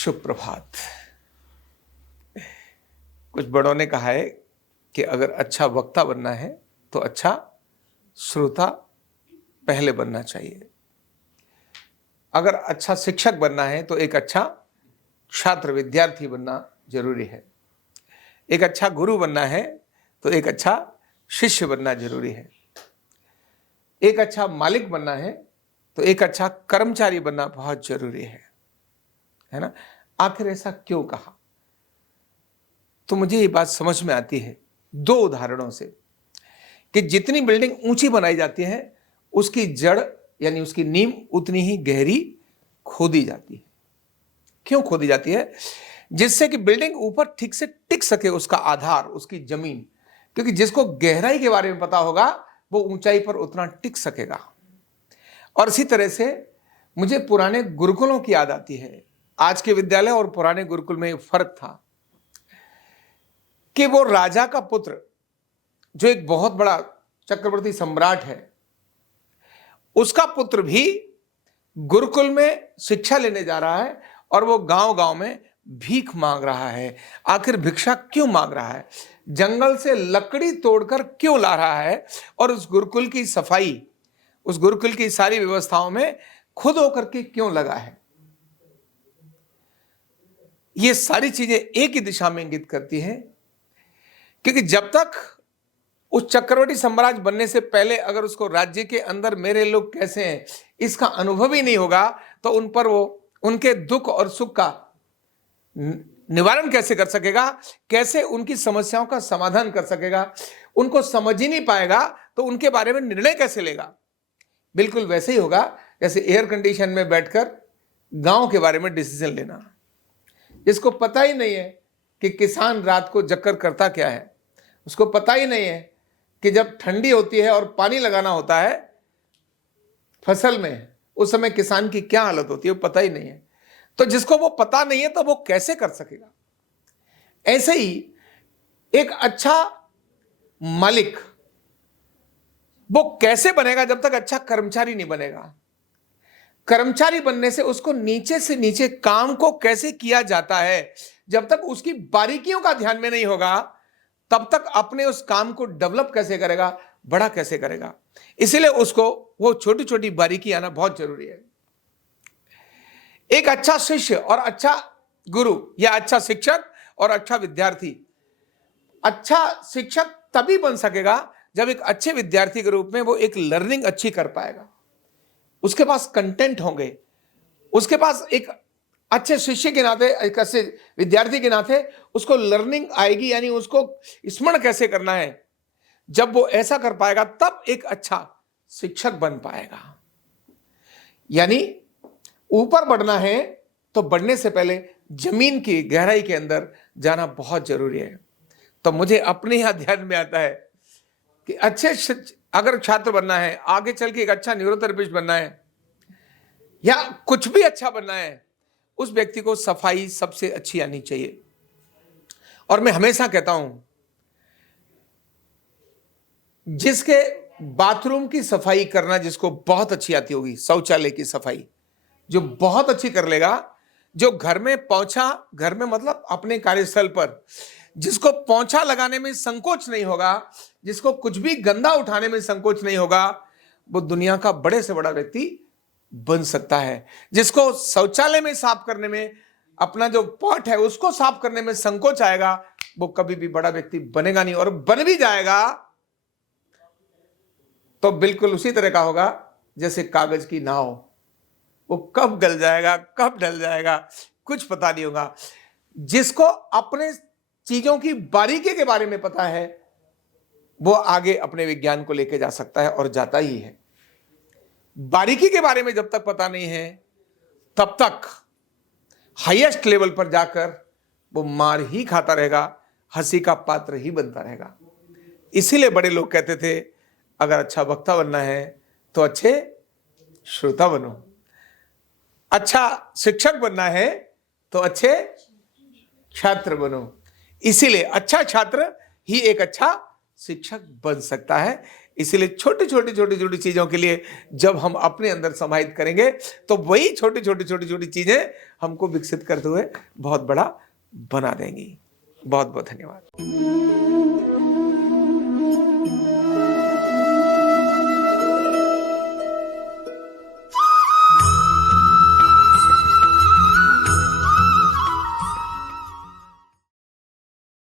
शुभ प्रभात। कुछ बड़ों ने कहा है कि अगर अच्छा वक्ता बनना है तो अच्छा श्रोता पहले बनना चाहिए। अगर अच्छा शिक्षक बनना है तो एक अच्छा छात्र विद्यार्थी बनना जरूरी है। एक अच्छा गुरु बनना है तो एक अच्छा शिष्य बनना जरूरी है। एक अच्छा मालिक बनना है तो एक अच्छा कर्मचारी बनना बहुत जरूरी है ना। आखिर ऐसा क्यों कहा? तो मुझे ये बात समझ में आती है दो उदाहरणों से कि जितनी बिल्डिंग ऊंची बनाई जाती है उसकी जड़ यानी उसकी नींव उतनी ही गहरी खोदी जाती है। क्यों खोदी जाती है? जिससे कि बिल्डिंग ऊपर ठीक से टिक सके, उसका आधार, उसकी जमीन। क्योंकि जिसको गहराई के बारे में पता होगा वो ऊंचाई पर उतना टिक सकेगा। और इसी तरह से मुझे पुराने गुरुकुलों की याद आती है। आज के विद्यालय और पुराने गुरुकुल में फर्क था कि वो राजा का पुत्र जो एक बहुत बड़ा चक्रवर्ती सम्राट है, उसका पुत्र भी गुरुकुल में शिक्षा लेने जा रहा है और वो गांव-गांव में भीख मांग रहा है। आखिर भिक्षा क्यों मांग रहा है? जंगल से लकड़ी तोड़कर क्यों ला रहा है? और उस गुरुकुल की सफाई, उस गुरुकुल की सारी व्यवस्थाओं में खुद होकर के क्यों लगा है? ये सारी चीजें एक ही दिशा में इंगित करती हैं, क्योंकि जब तक उस चक्रवर्ती साम्राज्य बनने से पहले अगर उसको राज्य के अंदर मेरे लोग कैसे हैं इसका अनुभव ही नहीं होगा तो उन पर वो उनके दुख और सुख का निवारण कैसे कर सकेगा, कैसे उनकी समस्याओं का समाधान कर सकेगा? उनको समझ ही नहीं पाएगा तो उनके बारे में निर्णय कैसे लेगा? बिल्कुल वैसे ही होगा जैसे एयर कंडीशन में बैठकर गांव के बारे में डिसीजन लेना। जिसको पता ही नहीं है कि किसान रात को जक्कर करता क्या है, उसको पता ही नहीं है कि जब ठंडी होती है और पानी लगाना होता है फसल में, उस समय किसान की क्या हालत होती है वो पता ही नहीं है। तो जिसको वो पता नहीं है तो वो कैसे कर सकेगा? ऐसे ही एक अच्छा मालिक वो कैसे बनेगा जब तक अच्छा कर्मचारी नहीं बनेगा। कर्मचारी बनने से उसको नीचे से नीचे काम को कैसे किया जाता है, जब तक उसकी बारीकियों का ध्यान में नहीं होगा तब तक अपने उस काम को डेवलप कैसे करेगा, बड़ा कैसे करेगा। इसीलिए उसको वो छोटी छोटी बारीकी आना बहुत जरूरी है। एक अच्छा शिष्य और अच्छा गुरु या अच्छा शिक्षक और अच्छा विद्यार्थी, अच्छा शिक्षक तभी बन सकेगा जब एक अच्छे विद्यार्थी के रूप में वो एक लर्निंग अच्छी कर पाएगा, उसके पास कंटेंट होंगे, उसके पास एक अच्छे शिष्य के नाते, एक अच्छे विद्यार्थी के नाते उसको लर्निंग आएगी, यानी उसको स्मरण कैसे करना है। जब वो ऐसा कर पाएगा तब एक अच्छा शिक्षक बन पाएगा। यानी ऊपर बढ़ना है तो बढ़ने से पहले जमीन की गहराई के अंदर जाना बहुत जरूरी है। तो मुझे अपने यहां ध्यान में आता है कि अच्छे अगर छात्र बनना है, आगे चल के एक अच्छा न्यूरोथेरेपिस्ट बनना है या कुछ भी अच्छा बनना है, उस व्यक्ति को सफाई सबसे अच्छी आनी चाहिए। और मैं हमेशा कहता हूं जिसके बाथरूम की सफाई करना जिसको बहुत अच्छी आती होगी, शौचालय की सफाई जो बहुत अच्छी कर लेगा, जो घर में पोंछा, घर में मतलब अपने कार्यस्थल पर जिसको पोंछा लगाने में संकोच नहीं होगा, जिसको कुछ भी गंदा उठाने में संकोच नहीं होगा, वो दुनिया का बड़े से बड़ा व्यक्ति बन सकता है। जिसको शौचालय में साफ करने में, अपना जो पॉट है उसको साफ करने में संकोच आएगा, वो कभी भी बड़ा व्यक्ति बनेगा नहीं। और बन भी जाएगा तो बिल्कुल उसी तरह का होगा जैसे कागज की नाव, वो कब गल जाएगा, कब ढल जाएगा, कुछ पता नहीं होगा। जिसको अपने चीजों की बारीकी के बारे में पता है वो आगे अपने विज्ञान को लेकर जा सकता है और जाता ही है। बारीकी के बारे में जब तक पता नहीं है तब तक हाईएस्ट लेवल पर जाकर वो मार ही खाता रहेगा, हंसी का पात्र ही बनता रहेगा। इसीलिए बड़े लोग कहते थे अगर अच्छा वक्ता बनना है तो अच्छे श्रोता बनो, अच्छा शिक्षक बनना है तो अच्छे छात्र बनो। इसीलिए अच्छा छात्र ही एक अच्छा शिक्षक बन सकता है। इसीलिए छोटी छोटी चीजों के लिए जब हम अपने अंदर समाहित करेंगे तो वही छोटी छोटी चीजें हमको विकसित करते हुए बहुत बड़ा बना देंगी। बहुत बहुत धन्यवाद।